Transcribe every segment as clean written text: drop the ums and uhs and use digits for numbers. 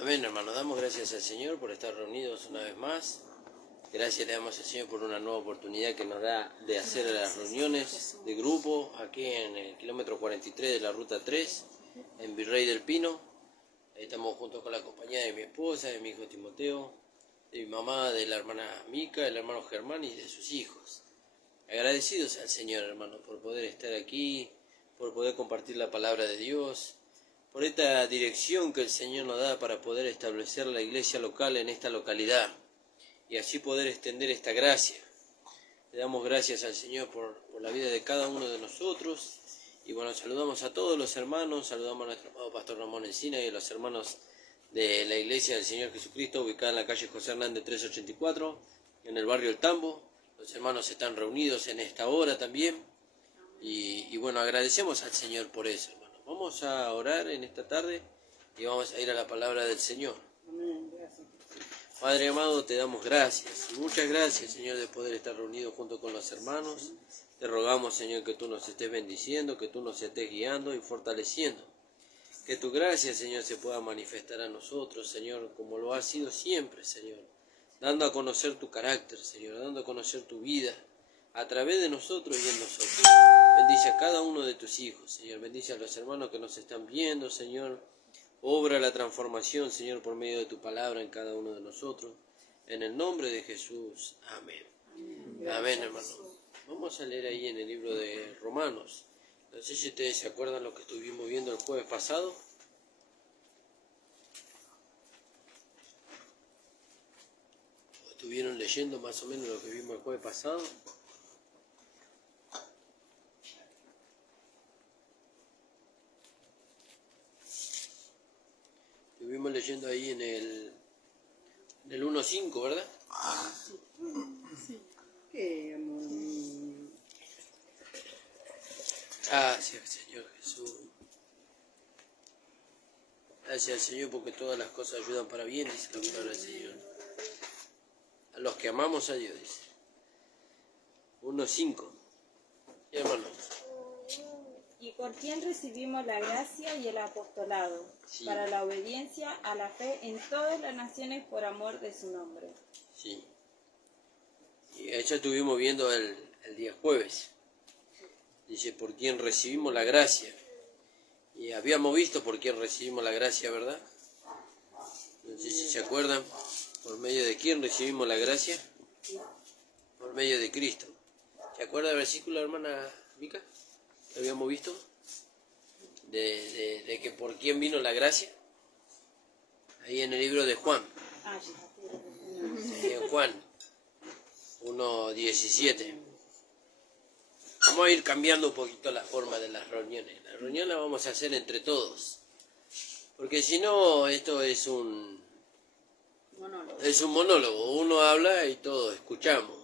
Amén, hermano. Damos gracias al Señor por estar reunidos una vez más. Gracias le damos al Señor por una nueva oportunidad que nos da de hacer las reuniones de grupo aquí en el kilómetro 43 de la ruta 3, en Virrey del Pino. Estamos juntos con la compañía de mi esposa, de mi hijo Timoteo, de mi mamá, de la hermana Mica, del hermano Germán y de sus hijos. Agradecidos al Señor, hermano, por poder estar aquí, por poder compartir la palabra de Dios, por esta dirección que el Señor nos da para poder establecer la iglesia local en esta localidad y así poder extender esta gracia. Le damos gracias al Señor por la vida de cada uno de nosotros. Y bueno, saludamos a todos los hermanos, saludamos a nuestro amado Pastor Ramón Encina y a los hermanos de la Iglesia del Señor Jesucristo, ubicada en la calle José Hernández 384, en el barrio El Tambo. Los hermanos están reunidos en esta hora también. Y bueno, agradecemos al Señor por eso, hermano. Vamos a orar en esta tarde y vamos a ir a la palabra del Señor. Amén, gracias. Padre amado, te damos gracias. Muchas gracias, Señor, de poder estar reunidos junto con los hermanos. Te rogamos, Señor, que tú nos estés bendiciendo, que tú nos estés guiando y fortaleciendo. Que tu gracia, Señor, se pueda manifestar a nosotros, Señor, como lo ha sido siempre, Señor. Dando a conocer tu carácter, Señor, dando a conocer tu vida a través de nosotros y en nosotros. Bendice a cada uno de tus hijos, Señor. Bendice a los hermanos que nos están viendo, Señor. Obra la transformación, Señor, por medio de tu palabra en cada uno de nosotros. En el nombre de Jesús. Amén. Amén, hermano. Vamos a leer ahí en el libro de Romanos. No sé si ustedes se acuerdan lo que estuvimos viendo el jueves pasado. ¿O estuvieron leyendo más o menos lo que vimos el jueves pasado? Estuvimos leyendo ahí en el 1.5, ¿verdad? Qué amor. Gracias, Señor Jesús. Gracias al Señor porque todas las cosas ayudan para bien, dice la palabra del Señor. A los que amamos a Dios, dice. 1.5. Hermanos. Y por quien recibimos la gracia y el apostolado, Sí. para la obediencia a la fe en todas las naciones por amor de su nombre. Sí. Y eso estuvimos viendo el día jueves. Dice, por quien recibimos la gracia. Y habíamos visto por quien recibimos la gracia, ¿verdad? No sé si se acuerdan. ¿Por medio de quién recibimos la gracia? Por medio de Cristo. ¿Se acuerda el versículo, hermana Mica? ¿Lo habíamos visto? De que por quién vino la gracia. Ahí en el libro de Juan. En Juan 1.17. Vamos a ir cambiando un poquito la forma de las reuniones. La reunión la vamos a hacer entre todos. Porque si no, esto es un monólogo. Uno habla y todos escuchamos.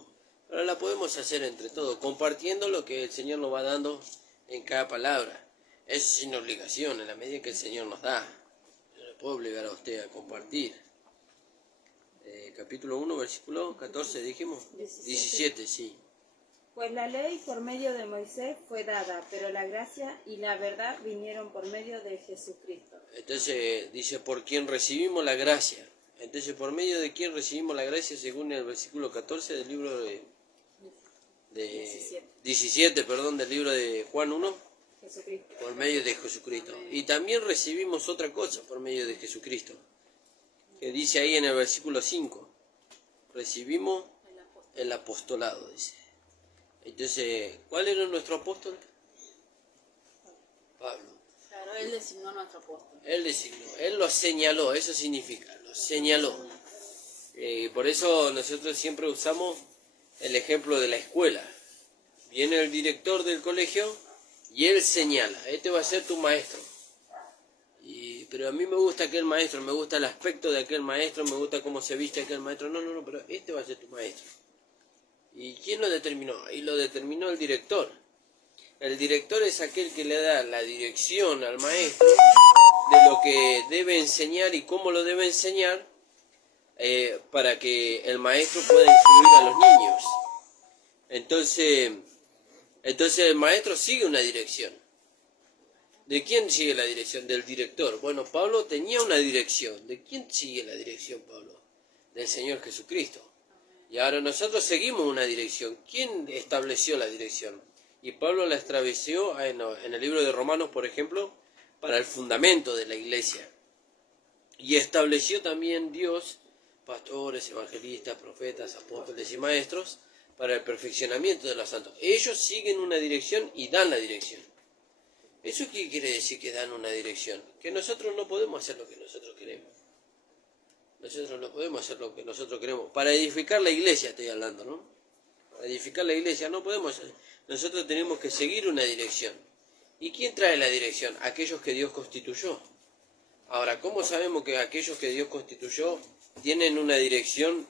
Pero la podemos hacer entre todos, compartiendo lo que el Señor nos va dando en cada palabra. Eso sin obligación, en la medida que el Señor nos da. Yo no le puedo obligar a usted a compartir. Capítulo 1, versículo 14, dijimos. 17, sí. Pues la ley por medio de Moisés fue dada, pero la gracia y la verdad vinieron por medio de Jesucristo. Entonces dice, por quien recibimos la gracia. Entonces, por medio de quién recibimos la gracia, según el versículo 14 del libro de 17, del libro de Juan 1, Jesucristo. por medio de Jesucristo. Y también recibimos otra cosa por medio de Jesucristo, que dice ahí en el versículo 5, recibimos el apostolado, dice. Entonces, ¿cuál era nuestro apóstol? Pablo. Claro, él designó a nuestro apóstol. Él designó, él lo señaló, eso significa, lo señaló. Por eso nosotros siempre usamos el ejemplo de la escuela. Viene el director del colegio y él señala, este va a ser tu maestro. Pero a mí me gusta aquel maestro, me gusta el aspecto de aquel maestro, me gusta cómo se viste aquel maestro. No, pero este va a ser tu maestro. ¿Y quién lo determinó? Ahí lo determinó el director. El director es aquel que le da la dirección al maestro de lo que debe enseñar y cómo lo debe enseñar para que el maestro pueda instruir a los niños. Entonces el maestro sigue una dirección. ¿De quién sigue la dirección? Del director. Bueno, Pablo tenía una dirección. ¿De quién sigue la dirección, Pablo? Del Señor Jesucristo. Y ahora nosotros seguimos una dirección. ¿Quién estableció la dirección? Y Pablo la estableció en el libro de Romanos, por ejemplo, para el fundamento de la iglesia. Y estableció también Dios pastores, evangelistas, profetas, apóstoles y maestros para el perfeccionamiento de los santos. Ellos siguen una dirección y dan la dirección. ¿Eso qué quiere decir que dan una dirección? Que nosotros no podemos hacer lo que nosotros queremos. Nosotros no podemos hacer lo que nosotros queremos. Para edificar la iglesia estoy hablando, ¿no? Para edificar la iglesia no podemos. Nosotros tenemos que seguir una dirección. ¿Y quién trae la dirección? Aquellos que Dios constituyó. Ahora, ¿cómo sabemos que aquellos que Dios constituyó tienen una dirección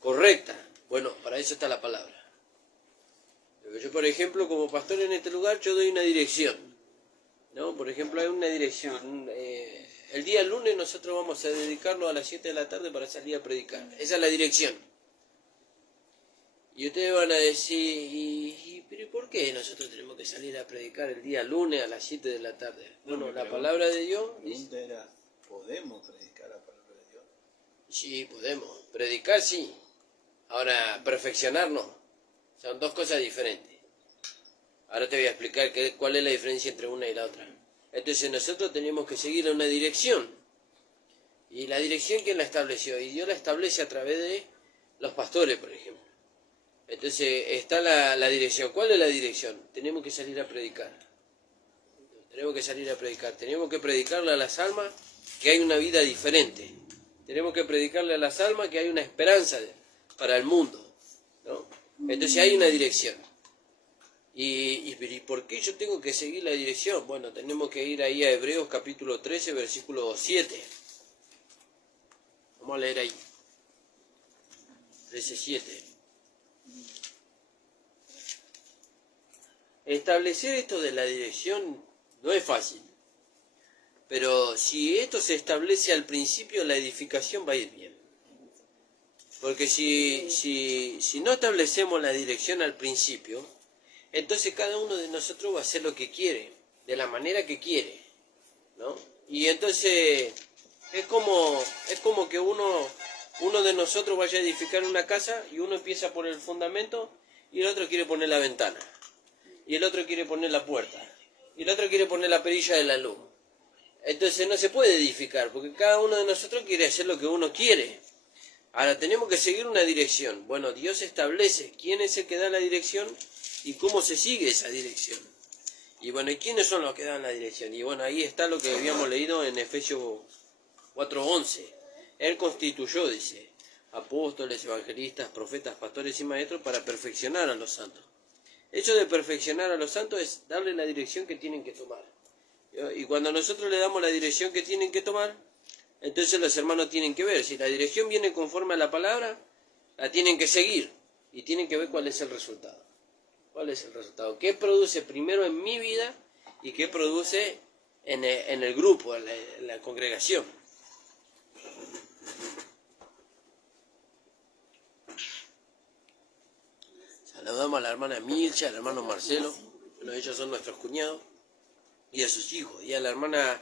correcta? Bueno, para eso está la palabra. Yo, por ejemplo, como pastor en este lugar, yo doy una dirección, ¿no? Por ejemplo, hay una dirección. El día lunes nosotros vamos a dedicarlo a las 7 de la tarde para salir a predicar. Esa es la dirección. Y ustedes van a decir, ¿pero por qué nosotros tenemos que salir a predicar el día lunes a las 7 de la tarde? Bueno, la palabra de Dios dice... ¿Podemos predicar la palabra de Dios? Sí, podemos. Predicar sí. Ahora, perfeccionar no. Son dos cosas diferentes. Ahora te voy a explicar cuál es la diferencia entre una y la otra. Entonces nosotros tenemos que seguir una dirección. Y la dirección, ¿quién la estableció? Y Dios la establece a través de los pastores, por ejemplo. Entonces está la dirección. ¿Cuál es la dirección? Tenemos que salir a predicar. Tenemos que salir a predicar. Tenemos que predicarle a las almas que hay una vida diferente. Tenemos que predicarle a las almas que hay una esperanza para el mundo, ¿no? Entonces hay una dirección. ¿Y por qué yo tengo que seguir la dirección? Bueno, tenemos que ir ahí a Hebreos capítulo 13, versículo 7. Vamos a leer ahí. 13:7. Establecer esto de la dirección no es fácil. Pero si esto se establece al principio, la edificación va a ir bien. Porque si no establecemos la dirección al principio, entonces cada uno de nosotros va a hacer lo que quiere, de la manera que quiere, ¿no? Y entonces es como que uno de nosotros vaya a edificar una casa y uno empieza por el fundamento y el otro quiere poner la ventana, y el otro quiere poner la puerta, y el otro quiere poner la perilla de la luz. Entonces no se puede edificar, porque cada uno de nosotros quiere hacer lo que uno quiere. Ahora tenemos que seguir una dirección. Bueno, Dios establece quién es el que da la dirección y cómo se sigue esa dirección. Y bueno, ¿y quiénes son los que dan la dirección? Y bueno, ahí está lo que habíamos leído en Efesios 4:11. Él constituyó, dice, apóstoles, evangelistas, profetas, pastores y maestros para perfeccionar a los santos. El hecho de perfeccionar a los santos es darle la dirección que tienen que tomar. Y cuando nosotros le damos la dirección que tienen que tomar, entonces los hermanos tienen que ver. Si la dirección viene conforme a la palabra, la tienen que seguir y tienen que ver cuál es el resultado. ¿Cuál es el resultado? ¿Qué produce primero en mi vida y qué produce en el grupo, en la congregación? Saludamos a la hermana Mircha, al hermano Marcelo, bueno, ellos son nuestros cuñados, y a sus hijos, y a la hermana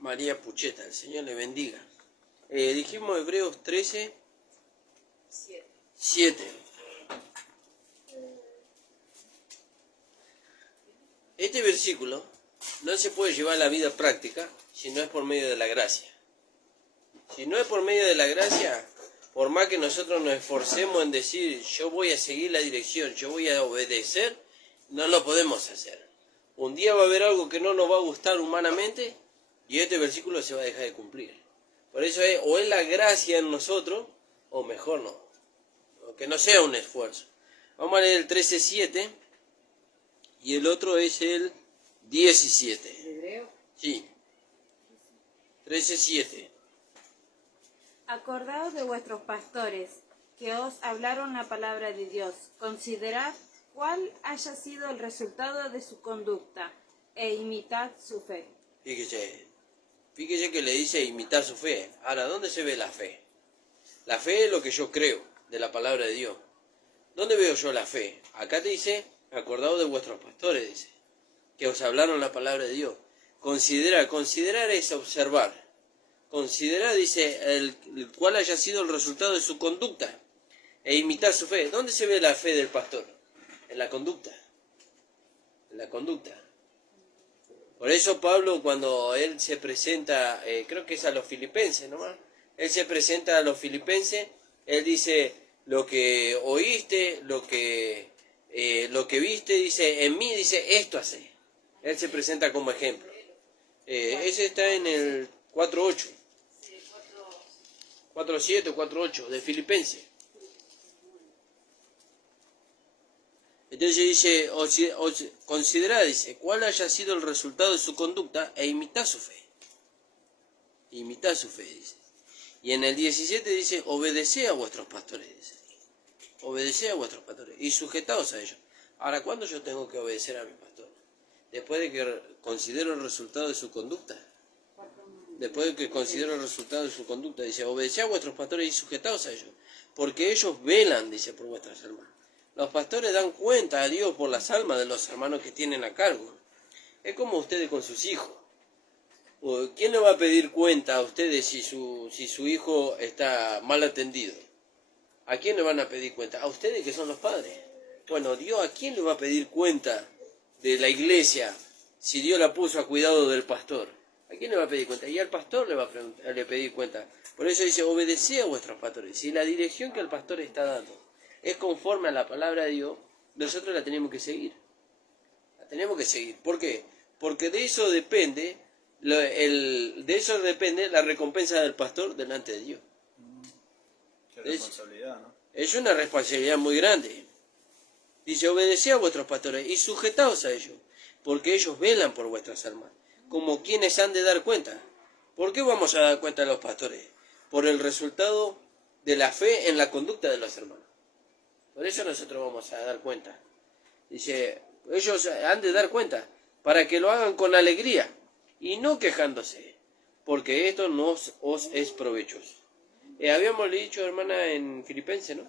María Pucheta. El Señor le bendiga. Dijimos Hebreos 13, 7. Este versículo no se puede llevar a la vida práctica si no es por medio de la gracia. Si no es por medio de la gracia, por más que nosotros nos esforcemos en decir yo voy a seguir la dirección, yo voy a obedecer, no lo podemos hacer. Un día va a haber algo que no nos va a gustar humanamente y este versículo se va a dejar de cumplir. Por eso o es la gracia en nosotros o mejor no. Que no sea un esfuerzo. Vamos a leer el 13:7 y el otro es el 17. ¿Hebreo? Sí. 13:7. Acordaos de vuestros pastores, que os hablaron la palabra de Dios. Considerad cuál haya sido el resultado de su conducta, e imitad su fe. Fíjese que le dice imitar su fe. Ahora, ¿dónde se ve la fe? La fe es lo que yo creo de la palabra de Dios. ¿Dónde veo yo la fe? Acá te dice, acordaos de vuestros pastores, dice, que os hablaron la palabra de Dios. Considerar es observar. Considerar, dice, el cual haya sido el resultado de su conducta e imitar su fe. ¿Dónde se ve la fe del pastor? En la conducta. En la conducta. Por eso Pablo, cuando él se presenta, creo que es a los filipenses nomás, él se presenta a los filipenses, él dice, lo que oíste, lo que viste, dice, en mí, dice, esto hace. Él se presenta como ejemplo. Ese está en el 4.8. 4.7 o 4.8 de Filipenses. Entonces dice, considerad, dice, cuál haya sido el resultado de su conducta e imitad su fe. Imitad su fe, dice. Y en el 17 dice, obedeced a vuestros pastores, dice. Obedeced a vuestros pastores y sujetaos a ellos. Ahora, ¿cuándo yo tengo que obedecer a mi pastor? Después de que considero el resultado de su conducta. Después de que considero el resultado de su conducta, dice, obedeced a vuestros pastores y sujetaos a ellos. Porque ellos velan, dice, por vuestras almas. Los pastores dan cuenta a Dios por las almas de los hermanos que tienen a cargo. Es como ustedes con sus hijos. ¿Quién le va a pedir cuenta a ustedes si su hijo está mal atendido? ¿A quién le van a pedir cuenta? A ustedes que son los padres. Bueno, Dios, ¿a quién le va a pedir cuenta de la iglesia si Dios la puso a cuidado del pastor? ¿A quién le va a pedir cuenta? Y al pastor le va a pedir cuenta. Por eso dice, obedeced a vuestros pastores. Si la dirección que el pastor está dando es conforme a la palabra de Dios, nosotros la tenemos que seguir. La tenemos que seguir. ¿Por qué? Porque de eso depende la recompensa del pastor delante de Dios. Qué responsabilidad, ¿no? Es una responsabilidad muy grande. Dice, obedeced a vuestros pastores y sujetaos a ellos, porque ellos velan por vuestras almas, como quienes han de dar cuenta. ¿Por qué vamos a dar cuenta a los pastores? Por el resultado de la fe en la conducta de los hermanos. Por eso nosotros vamos a dar cuenta. Dice, ellos han de dar cuenta, para que lo hagan con alegría y no quejándose, porque esto no os es provechoso. Habíamos dicho, hermana, en Filipenses, ¿no?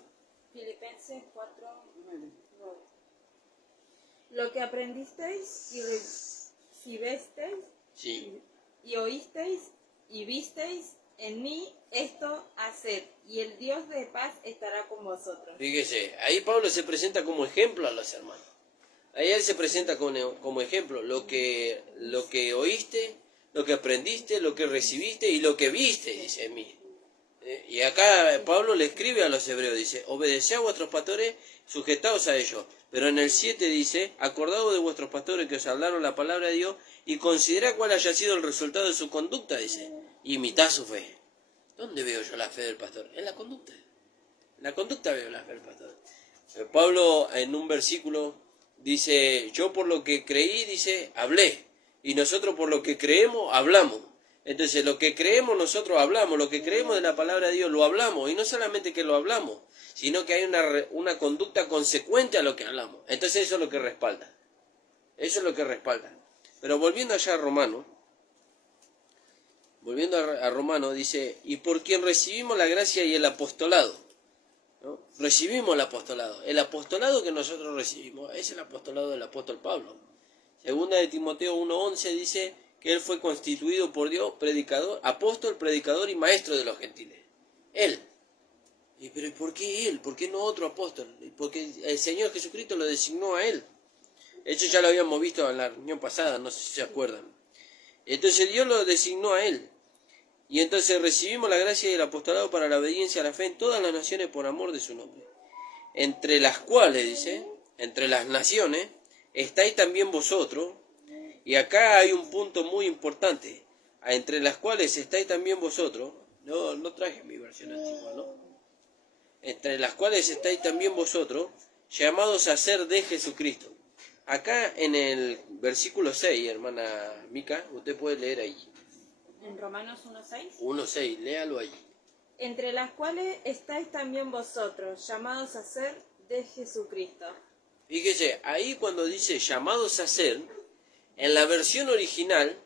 Filipenses 4:9. Lo que aprendisteis y recibisteis Sí. y oísteis y visteis en mí, esto haced, y el Dios de paz estará con vosotros. Fíjese, ahí Pablo se presenta como ejemplo a los hermanos. Ahí él se presenta como ejemplo lo que oíste, lo que aprendiste, lo que recibiste y lo que viste, dice en mí. Y acá Pablo le escribe a los hebreos, dice, obedeced a vuestros pastores, sujetaos a ellos. Pero en el 7 dice, acordaos de vuestros pastores que os hablaron la palabra de Dios y considerad cuál haya sido el resultado de su conducta, dice. Imitad su fe. ¿Dónde veo yo la fe del pastor? En la conducta. En la conducta veo la fe del pastor. Pablo en un versículo dice, yo por lo que creí, dice, hablé. Y nosotros por lo que creemos, hablamos. Entonces, lo que creemos nosotros hablamos, lo que creemos de la palabra de Dios lo hablamos, y no solamente que lo hablamos, sino que hay una conducta consecuente a lo que hablamos. Entonces eso es lo que respalda. Eso es lo que respalda. Pero volviendo allá a Romano, dice, y por quien recibimos la gracia y el apostolado, ¿no? Recibimos el apostolado que nosotros recibimos, es el apostolado del apóstol Pablo. Segunda de Timoteo 1:11 dice que él fue constituido por Dios predicador, apóstol, predicador y maestro de los gentiles. Él. Pero ¿por qué él? ¿Por qué no otro apóstol? Porque el Señor Jesucristo lo designó a él. Eso ya lo habíamos visto en la reunión pasada, no sé si se acuerdan. Entonces Dios lo designó a él. Y entonces recibimos la gracia y el apostolado para la obediencia a la fe en todas las naciones por amor de su nombre. Entre las cuales, dice, entre las naciones, estáis también vosotros. Y acá hay un punto muy importante, entre las cuales estáis también vosotros, no traje mi versión antigua, ¿no? Entre las cuales estáis también vosotros, llamados a ser de Jesucristo. Acá en el versículo 6, hermana Mica, usted puede leer ahí. En Romanos 1:6. 1:6, léalo allí. Entre las cuales estáis también vosotros, llamados a ser de Jesucristo. Fíjese, ahí cuando dice llamados a ser, en la versión original,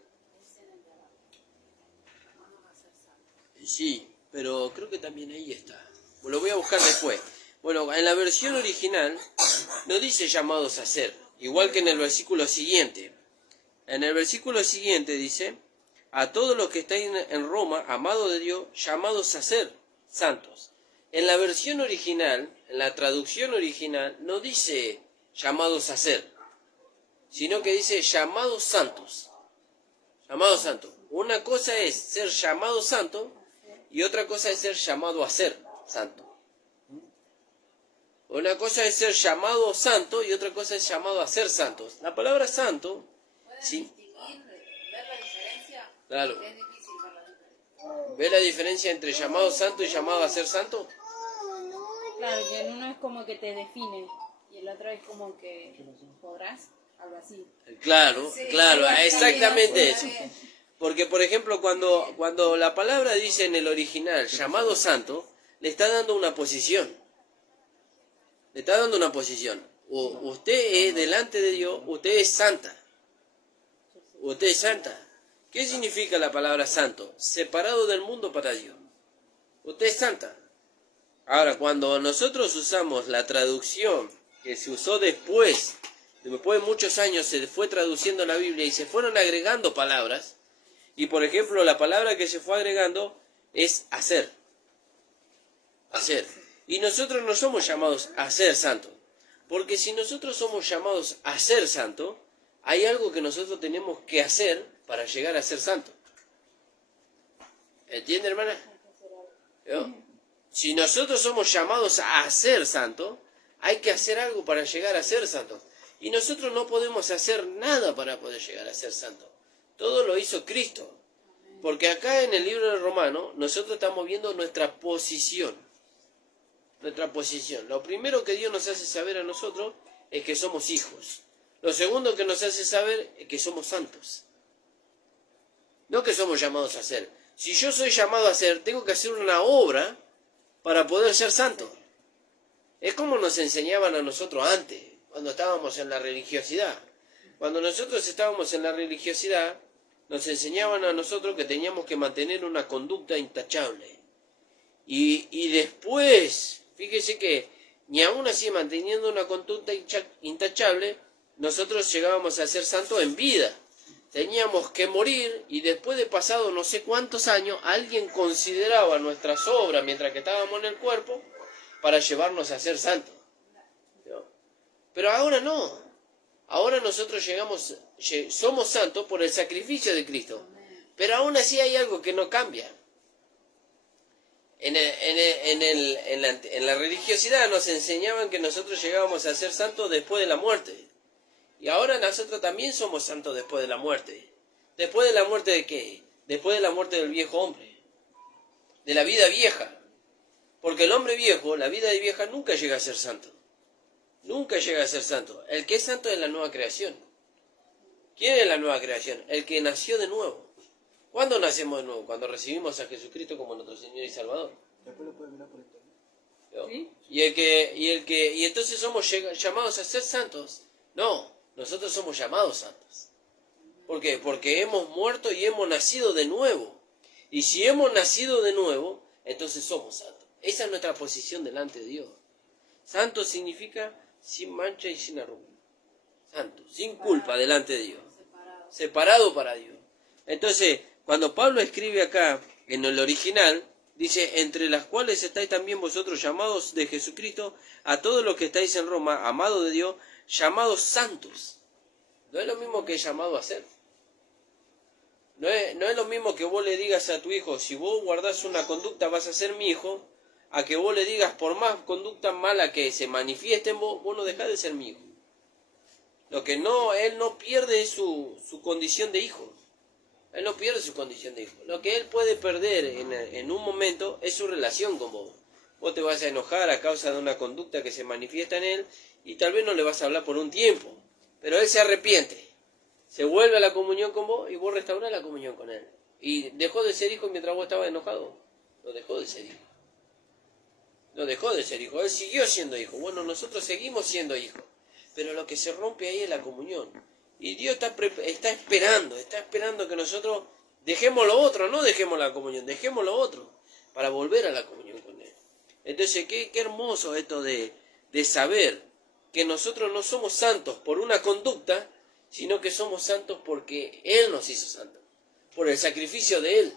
sí, pero creo que también ahí está. Lo voy a buscar después. Bueno, en la versión original no dice llamados a ser, igual que en el versículo siguiente. En el versículo siguiente dice, a todos los que estáis en Roma, amados de Dios, llamados a ser santos. En la versión original, en la traducción original, no dice llamados a ser, sino que dice llamados santos. Llamados santos. Una cosa es ser llamado santo y otra cosa es ser llamado a ser santo. Una cosa es ser llamado santo y otra cosa es llamado a ser santos. La palabra santo, sí. ¿Ver la diferencia? Claro. Es difícil ver la diferencia. ¿Ve la diferencia entre llamado santo y llamado a ser santo? Claro, que en uno es como que te define y el otro es como que podrás, algo así. Claro, claro, exactamente eso. Bien. Porque, por ejemplo, cuando la palabra dice en el original llamado santo, le está dando una posición. Le está dando una posición. Usted es delante de Dios, usted es santa. Usted es santa. ¿Qué significa la palabra santo? Separado del mundo para Dios. Usted es santa. Ahora, cuando nosotros usamos la traducción que se usó después de muchos años, se fue traduciendo la Biblia y se fueron agregando palabras. Y, por ejemplo, la palabra que se fue agregando es hacer. Hacer. Y nosotros no somos llamados a ser santos. Porque si nosotros somos llamados a ser santos, hay algo que nosotros tenemos que hacer para llegar a ser santos. ¿Entiende, hermana? ¿Yo? Si nosotros somos llamados a ser santos, hay que hacer algo para llegar a ser santos. Y nosotros no podemos hacer nada para poder llegar a ser santos. Todo lo hizo Cristo. Porque acá en el libro de Romanos, nosotros estamos viendo nuestra posición. Nuestra posición. Lo primero que Dios nos hace saber a nosotros es que somos hijos. Lo segundo que nos hace saber es que somos santos. No que somos llamados a ser. Si yo soy llamado a ser, tengo que hacer una obra para poder ser santo. Es como nos enseñaban a nosotros antes, cuando estábamos en la religiosidad. Cuando nosotros estábamos en la religiosidad, nos enseñaban a nosotros que teníamos que mantener una conducta intachable. Y después, fíjese que ni aún así manteniendo una conducta intachable, nosotros llegábamos a ser santos en vida. Teníamos que morir y después de pasado no sé cuántos años, alguien consideraba nuestras obras mientras que estábamos en el cuerpo para llevarnos a ser santos. ¿No? Pero ahora no. Ahora nosotros somos santos por el sacrificio de Cristo. Pero aún así hay algo que no cambia. En la religiosidad nos enseñaban que nosotros llegábamos a ser santos después de la muerte. Y ahora nosotros también somos santos después de la muerte. ¿Después de la muerte de qué? Después de la muerte del viejo hombre. De la vida vieja. Porque el hombre viejo, la vida de vieja, nunca llega a ser santo. Nunca llega a ser santo. El que es santo es la nueva creación. ¿Quién es la nueva creación? El que nació de nuevo. ¿Cuándo nacemos de nuevo? Cuando recibimos a Jesucristo como nuestro Señor y Salvador. Después lo pueden mirar por internet. ¿No? ¿Sí? Y entonces somos llamados a ser santos. No, nosotros somos llamados santos. ¿Por qué? Porque hemos muerto y hemos nacido de nuevo. Y si hemos nacido de nuevo, entonces somos santos. Esa es nuestra posición delante de Dios. Santo significa sin mancha y sin arruga. Santo, sin culpa delante de Dios. Separado para Dios. Entonces, cuando Pablo escribe acá, en el original, dice, entre las cuales estáis también vosotros llamados de Jesucristo, a todos los que estáis en Roma, amados de Dios, llamados santos. No es lo mismo que llamado a ser. No es lo mismo que vos le digas a tu hijo, si vos guardás una conducta vas a ser mi hijo, a que vos le digas, por más conducta mala que se manifieste en vos, vos no dejás de ser mi hijo. Lo que no, él no pierde su condición de hijo. Él no pierde su condición de hijo. Lo que él puede perder en un momento es su relación con vos. Vos te vas a enojar a causa de una conducta que se manifiesta en él y tal vez no le vas a hablar por un tiempo. Pero él se arrepiente. Se vuelve a la comunión con vos y vos restaurás la comunión con él. ¿Y dejó de ser hijo mientras vos estabas enojado? No dejó de ser hijo. No dejó de ser hijo. Él siguió siendo hijo. Bueno, nosotros seguimos siendo hijos. Pero lo que se rompe ahí es la comunión. Y Dios está esperando que nosotros dejemos lo otro, no dejemos la comunión, dejemos lo otro, para volver a la comunión con Él. Entonces, qué hermoso esto de saber que nosotros no somos santos por una conducta, sino que somos santos porque Él nos hizo santos, por el sacrificio de Él.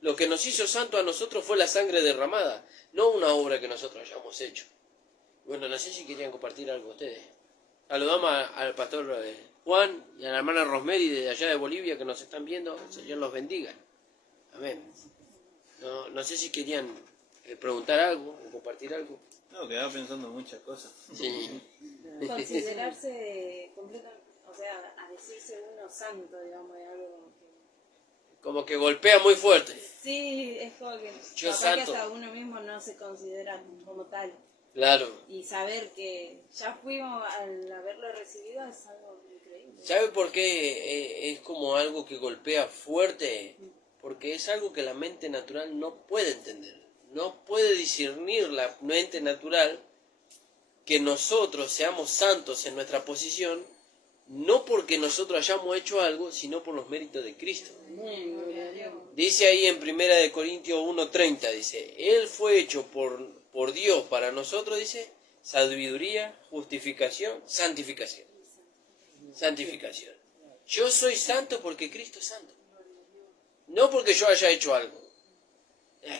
Lo que nos hizo santos a nosotros fue la sangre derramada, no una obra que nosotros hayamos hecho. Bueno, no sé si querían compartir algo ustedes. Saludamos al pastor Juan y a la hermana Rosemary de allá de Bolivia que nos están viendo. El Señor los bendiga. Amén. No sé si querían preguntar algo o compartir algo. No, quedaba pensando en muchas cosas. Sí. Considerarse completamente, o sea, a decirse uno santo, digamos, es algo Como que golpea muy fuerte. sí, es como que Yo capaz santo. que hasta uno mismo no se considera como tal. Claro. Y saber que ya fuimos al haberlo recibido es algo increíble. ¿Sabe por qué es como algo que golpea fuerte? Porque es algo que la mente natural no puede entender. No puede discernir la mente natural que nosotros seamos santos en nuestra posición, no porque nosotros hayamos hecho algo, sino por los méritos de Cristo. Dice ahí en 1 Corintios 1:30, dice, Él fue hecho por Dios para nosotros, dice, sabiduría, justificación, santificación. Santificación. Yo soy santo porque Cristo es santo. No porque yo haya hecho algo.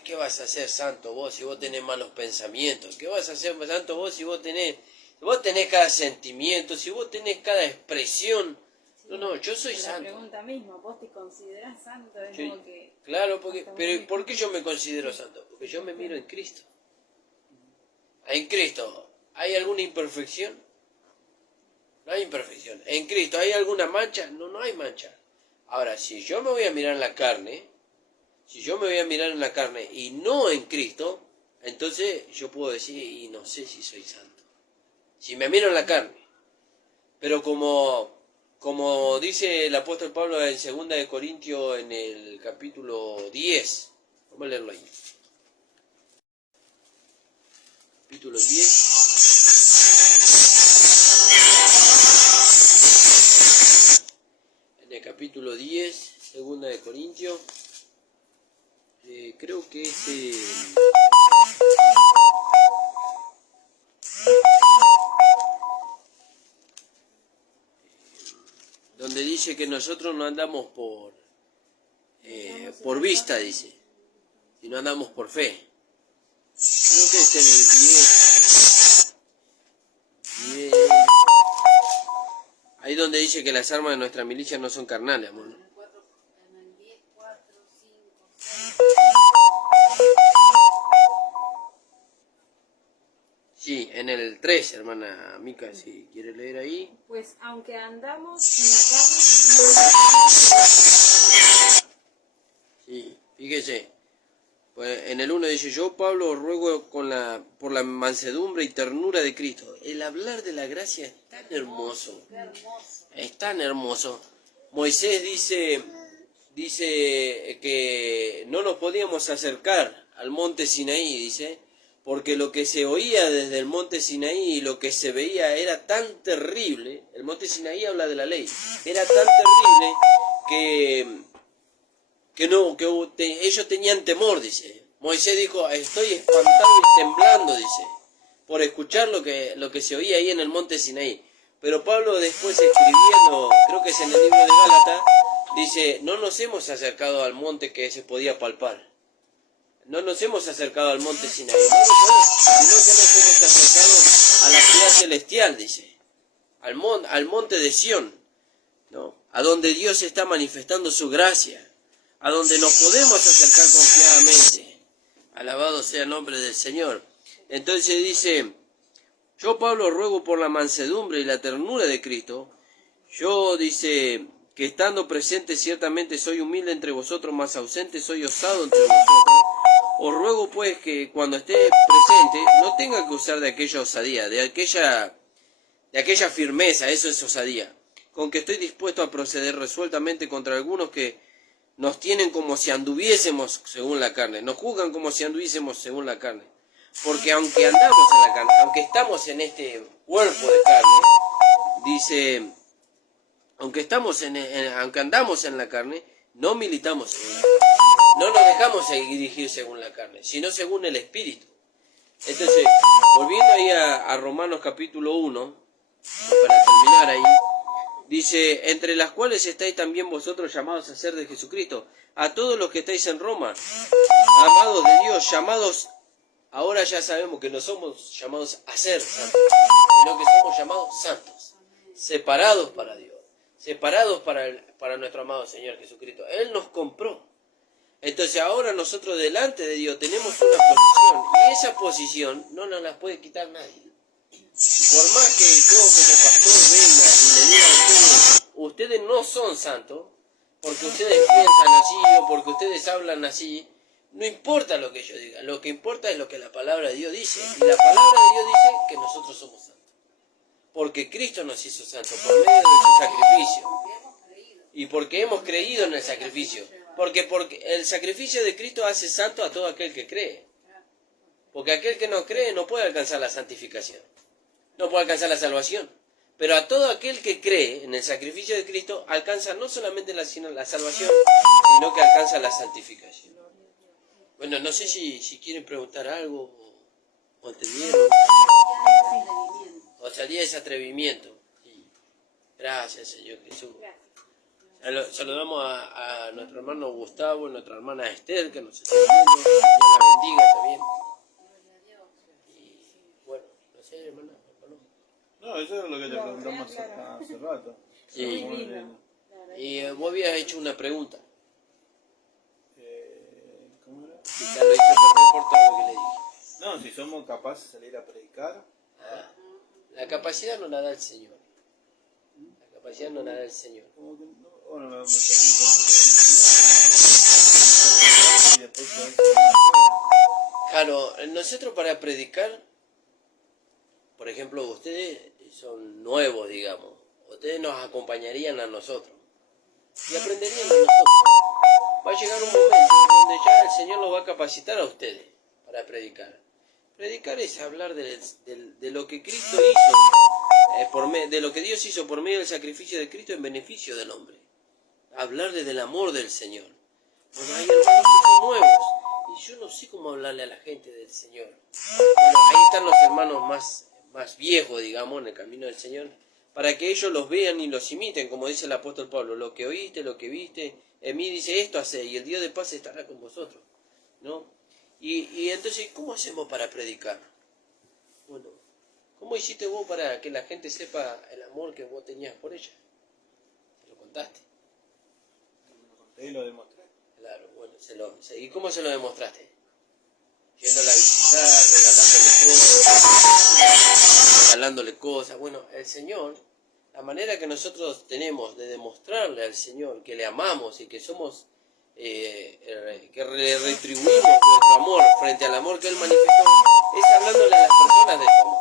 ¿Qué vas a hacer santo vos si vos tenés malos pensamientos? ¿Qué vas a hacer santo vos si vos tenés cada sentimiento, si vos tenés cada expresión? No, yo soy La santo. pregunta misma, ¿vos te considerás santo? Es Sí, como que... claro, pero ¿por qué yo me considero santo? Porque yo me miro en Cristo. En Cristo, ¿hay alguna imperfección? No hay imperfección. ¿En Cristo hay alguna mancha? No hay mancha. Ahora, si yo me voy a mirar en la carne, y no en Cristo, entonces yo puedo decir, y no sé si soy santo. Si me miro en la carne. Pero como dice el apóstol Pablo en 2 de Corintios en el capítulo 10, vamos a leerlo ahí. Capítulo 10. En el capítulo 10, 2 de Corintios, creo que es donde dice que nosotros no andamos por vista, dice, sino andamos por fe. Creo que es en el 10. Ahí donde dice que las armas de nuestra milicia no son carnales, amor. En el 10, 4, 5, 6. Sí, en el 3, hermana Mica, si quiere leer ahí. Pues aunque andamos en la carne, Sí, fíjese. Pues en el 1 dice, yo Pablo os ruego por la mansedumbre y ternura de Cristo. El hablar de la gracia es tan hermoso. Es tan hermoso. Moisés dice que no nos podíamos acercar al monte Sinaí, dice, porque lo que se oía desde el monte Sinaí y lo que se veía era tan terrible. El monte Sinaí habla de la ley. Era tan terrible que ellos tenían temor, dice. Moisés dijo, estoy espantado y temblando, dice, por escuchar lo que se oía ahí en el monte Sinaí. Pero Pablo después escribiendo, creo que es en el libro de Gálatas, dice, no nos hemos acercado al monte que se podía palpar. No nos hemos acercado al monte Sinaí, sino que nos hemos acercado a la ciudad celestial, dice, al monte de Sión, ¿no? A donde Dios está manifestando su gracia, a donde nos podemos acercar confiadamente. Alabado sea el nombre del Señor. Entonces dice, yo Pablo ruego por la mansedumbre y la ternura de Cristo. Yo dice que estando presente ciertamente soy humilde entre vosotros, mas ausente soy osado entre vosotros. Os ruego pues que cuando esté presente no tenga que usar de aquella osadía, de aquella firmeza, eso es osadía, con que estoy dispuesto a proceder resueltamente contra algunos que nos tienen como si anduviésemos según la carne, nos juzgan como si anduviésemos según la carne. Porque aunque andamos en la carne, aunque estamos en este cuerpo de carne, dice, aunque andamos en la carne, no militamos según la carne. No nos dejamos dirigir según la carne, sino según el Espíritu. Entonces, volviendo ahí a Romanos capítulo 1, para terminar ahí, Dice, entre las cuales estáis también vosotros llamados a ser de Jesucristo. A todos los que estáis en Roma, amados de Dios, llamados, ahora ya sabemos que no somos llamados a ser santos, sino que somos llamados santos, separados para Dios, separados para nuestro amado Señor Jesucristo. Él nos compró. Entonces ahora nosotros delante de Dios tenemos una posición, y esa posición no nos la puede quitar nadie. Por más que yo como pastor venga y le diga a ustedes no son santos, porque ustedes piensan así o porque ustedes hablan así, no importa lo que yo diga, lo que importa es lo que la palabra de Dios dice. Y la palabra de Dios dice que nosotros somos santos, porque Cristo nos hizo santos por medio de su sacrificio, y porque hemos creído en el sacrificio, porque el sacrificio de Cristo hace santo a todo aquel que cree, porque aquel que no cree no puede alcanzar la santificación, no puede alcanzar la salvación. Pero a todo aquel que cree en el sacrificio de Cristo alcanza no solamente la salvación, sino que alcanza la santificación. Bueno, no sé si quieren preguntar algo o entendieron. O salía ese atrevimiento. Sí. Gracias, Señor Jesús. Saludamos a nuestro hermano Gustavo, nuestra hermana Esther, que nos está viendo. Dios la bendiga también. Y bueno, no sé, hermana. No, eso es lo que te preguntamos hace rato. Sí. Y vos habías hecho una pregunta. ¿Cómo era? Quizá lo hice perder por todo lo que le dije. No, si somos capaces de salir a predicar. La capacidad no la da el Señor. La capacidad no la da el Señor. Como que no, bueno, me pregunto, y después todo eso. Claro, nosotros para predicar, por ejemplo, ustedes son nuevos, digamos. Ustedes nos acompañarían a nosotros y aprenderían de nosotros. Va a llegar un momento donde ya el Señor los va a capacitar a ustedes para predicar. Predicar es hablar de lo que Cristo hizo, de lo que Dios hizo por medio del sacrificio de Cristo en beneficio del hombre. Hablarle del amor del Señor. Bueno, hay hermanos que son nuevos y yo no sé cómo hablarle a la gente del Señor. Bueno, ahí están los hermanos más viejos, digamos, en el camino del Señor, para que ellos los vean y los imiten, como dice el apóstol Pablo, lo que oíste, lo que viste, en mí dice esto hace, y el Dios de paz estará con vosotros, ¿no? Y entonces, ¿cómo hacemos para predicar? Bueno, ¿cómo hiciste vos para que la gente sepa el amor que vos tenías por ella? ¿Se lo contaste? Lo conté y lo demostré. Claro, bueno, ¿y cómo se lo demostraste? Yéndola a visitar, regalándole cosas. Bueno, el Señor, la manera que nosotros tenemos de demostrarle al Señor que le amamos y que somos, que le retribuimos nuestro amor frente al amor que Él manifestó, es hablándole a las personas de su amor.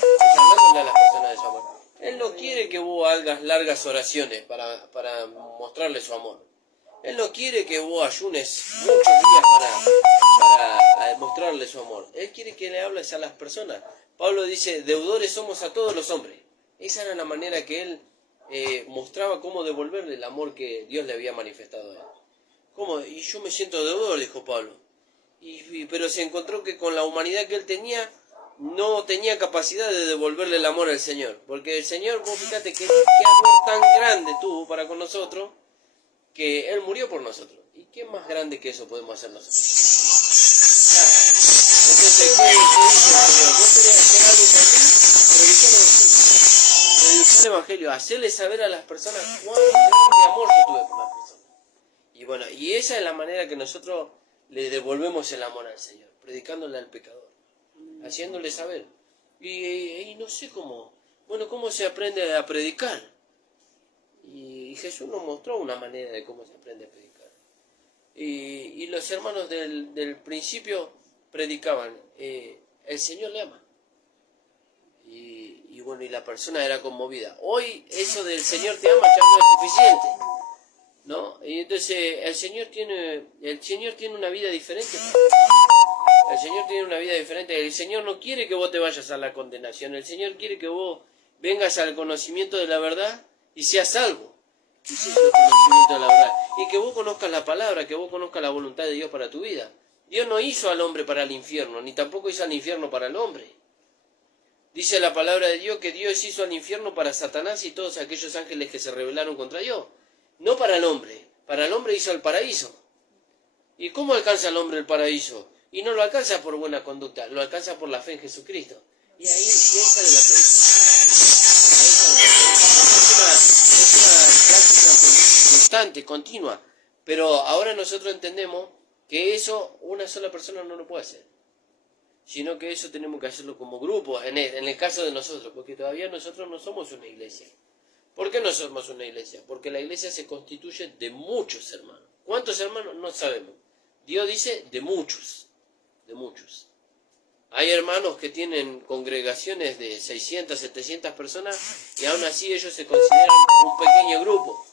Es hablándole a las personas de su amor. Él no quiere que vos hagas largas oraciones para mostrarle su amor. Él no quiere que vos ayunes muchos días para mostrarle su amor. Él quiere que le hables a las personas. Pablo dice, deudores somos a todos los hombres. Esa era la manera que él mostraba cómo devolverle el amor que Dios le había manifestado a él. ¿Cómo? Y yo me siento deudor, dijo Pablo. Pero se encontró que con la humanidad que él tenía, no tenía capacidad de devolverle el amor al Señor. Porque el Señor, vos fíjate qué amor tan grande tuvo para con nosotros, que Él murió por nosotros. ¿Y qué más grande que eso podemos hacer nosotros? Nada. Entonces, ¿qué dice el Señor? ¿Vos querés hacer algo por mí? Predicar el Evangelio, hacerle saber a las personas cuán grande amor yo tuve por las personas. Y bueno, y esa es la manera que nosotros le devolvemos el amor al Señor, predicándole al pecador, haciéndole saber. Y no sé cómo, bueno, cómo se aprende a predicar. Y Jesús nos mostró una manera de cómo se aprende a predicar. Y los hermanos del principio predicaban, el Señor le ama. Y bueno, y la persona era conmovida. Hoy eso del Señor te ama ya no es suficiente, ¿no? Y entonces el Señor tiene una vida diferente. El Señor tiene una vida diferente. El Señor no quiere que vos te vayas a la condenación. El Señor quiere que vos vengas al conocimiento de la verdad y seas salvo. ¿Qué es eso, el conocimiento de la verdad? Y que vos conozcas la palabra, que vos conozcas la voluntad de Dios para tu vida. Dios no hizo al hombre para el infierno, ni tampoco hizo al infierno para el hombre. Dice la palabra de Dios que Dios hizo al infierno para Satanás y todos aquellos ángeles que se rebelaron contra Dios. No para el hombre. Para el hombre hizo el paraíso. ¿Y cómo alcanza el hombre el paraíso? Y no lo alcanza por buena conducta, lo alcanza por la fe en Jesucristo. Y ahí sale la práctica constante, continua. Pero ahora nosotros entendemos que eso una sola persona no lo puede hacer, sino que eso tenemos que hacerlo como grupo, en el caso de nosotros, porque todavía nosotros no somos una iglesia. ¿Por qué no somos una iglesia? Porque la iglesia se constituye de muchos hermanos. ¿Cuántos hermanos? No sabemos. Dios dice de muchos, de muchos. Hay hermanos que tienen congregaciones de 600, 700 personas y aún así ellos se consideran un pequeño grupo,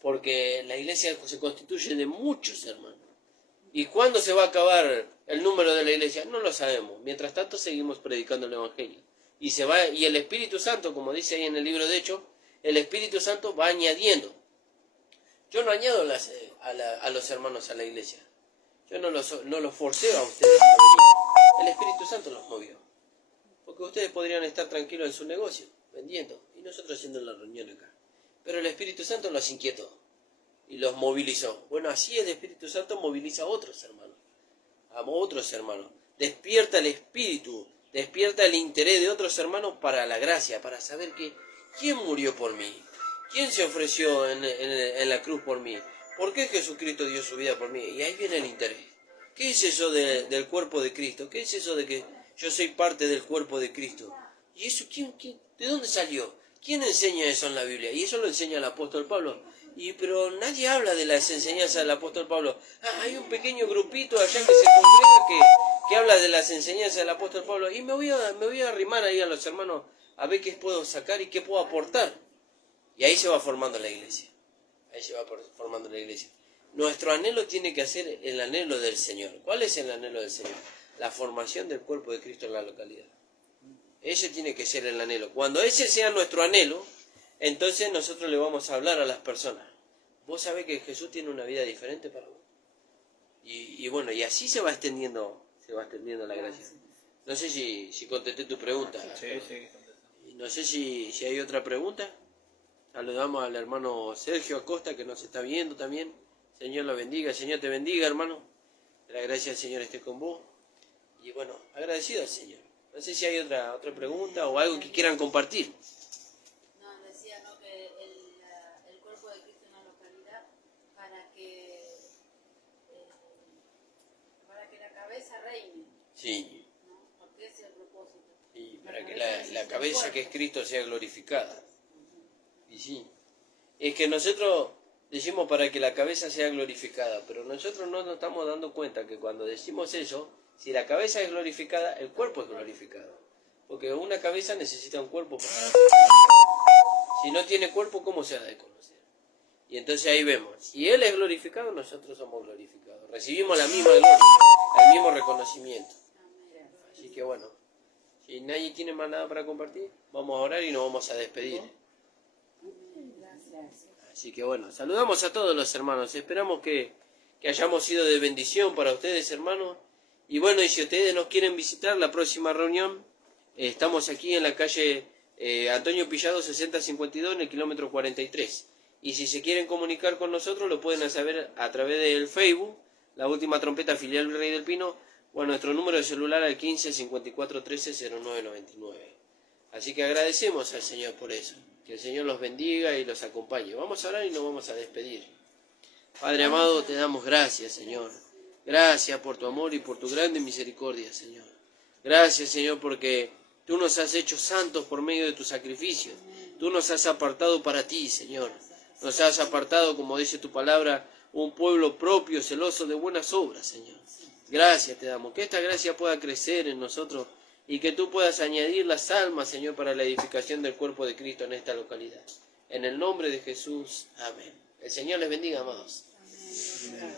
porque la iglesia se constituye de muchos hermanos. ¿Y cuándo se va a acabar el número de la iglesia? No lo sabemos. Mientras tanto seguimos predicando el Evangelio. Y el Espíritu Santo, como dice ahí en el libro de Hechos, el Espíritu Santo va añadiendo. Yo no añado a los hermanos a la iglesia. Yo no los forceo a ustedes a venir. El Espíritu Santo los movió. Porque ustedes podrían estar tranquilos en su negocio, vendiendo, y nosotros haciendo la reunión acá. Pero el Espíritu Santo los inquietó y los movilizó. Bueno, así el Espíritu Santo moviliza a otros hermanos. A otros hermanos. Despierta el espíritu, despierta el interés de otros hermanos para la gracia, para saber que ¿quién murió por mí? ¿Quién se ofreció en la cruz por mí? ¿Por qué Jesucristo dio su vida por mí? Y ahí viene el interés. ¿Qué es eso del cuerpo de Cristo? ¿Qué es eso de que yo soy parte del cuerpo de Cristo? ¿Y eso de dónde salió? ¿Quién enseña eso en la Biblia? Y eso lo enseña el apóstol Pablo. Pero nadie habla de las enseñanzas del apóstol Pablo. Hay un pequeño grupito allá que se congrega que habla de las enseñanzas del apóstol Pablo. Y me voy a arrimar ahí a los hermanos a ver qué puedo sacar y qué puedo aportar. Y ahí se va formando la iglesia. Ahí se va formando la iglesia. Nuestro anhelo tiene que ser el anhelo del Señor. ¿Cuál es el anhelo del Señor? La formación del cuerpo de Cristo en la localidad. Ese tiene que ser el anhelo. Cuando ese sea nuestro anhelo, entonces nosotros le vamos a hablar a las personas. Vos sabés que Jesús tiene una vida diferente para vos. Y bueno, y así se va extendiendo la gracia. No sé si contesté tu pregunta. Sí. No sé si hay otra pregunta. Saludamos al hermano Sergio Acosta que nos está viendo también. Señor lo bendiga, el Señor te bendiga, hermano. Que la gracia del Señor esté con vos. Y bueno, agradecido al Señor. No sé si hay otra pregunta o algo que quieran compartir. No, decía ¿no? que el cuerpo de Cristo en la localidad para que la cabeza reine. Sí. ¿No? Porque ese es el propósito. Y para que la cabeza que es Cristo sea glorificada. Y sí. Es que nosotros decimos para que la cabeza sea glorificada, pero nosotros no nos estamos dando cuenta que cuando decimos eso, si la cabeza es glorificada, el cuerpo es glorificado. Porque una cabeza necesita un cuerpo para darse a conocer. Si no tiene cuerpo, ¿cómo se ha de conocer? Y entonces ahí vemos, si Él es glorificado, nosotros somos glorificados. Recibimos la misma gloria, el mismo reconocimiento. Así que bueno, si nadie tiene más nada para compartir, vamos a orar y nos vamos a despedir. Así que bueno, saludamos a todos los hermanos. Esperamos que hayamos sido de bendición para ustedes, hermanos. Y bueno, y si ustedes nos quieren visitar la próxima reunión, estamos aquí en la calle Antonio Pillado 6052 en el kilómetro 43. Y si se quieren comunicar con nosotros, lo pueden saber a través del Facebook, La Última Trompeta Filial Virrey del Pino, o a nuestro número de celular al 15 54 13 0999. Así que agradecemos al Señor por eso. Que el Señor los bendiga y los acompañe. Vamos a orar y nos vamos a despedir. Padre amado, te damos gracias, Señor. Gracias por tu amor y por tu grande misericordia, Señor. Gracias, Señor, porque tú nos has hecho santos por medio de tu sacrificio. Tú nos has apartado para ti, Señor. Nos has apartado, como dice tu palabra, un pueblo propio, celoso de buenas obras, Señor. Gracias te damos. Que esta gracia pueda crecer en nosotros y que tú puedas añadir las almas, Señor, para la edificación del cuerpo de Cristo en esta localidad. En el nombre de Jesús. Amén. El Señor les bendiga, amados. Amén.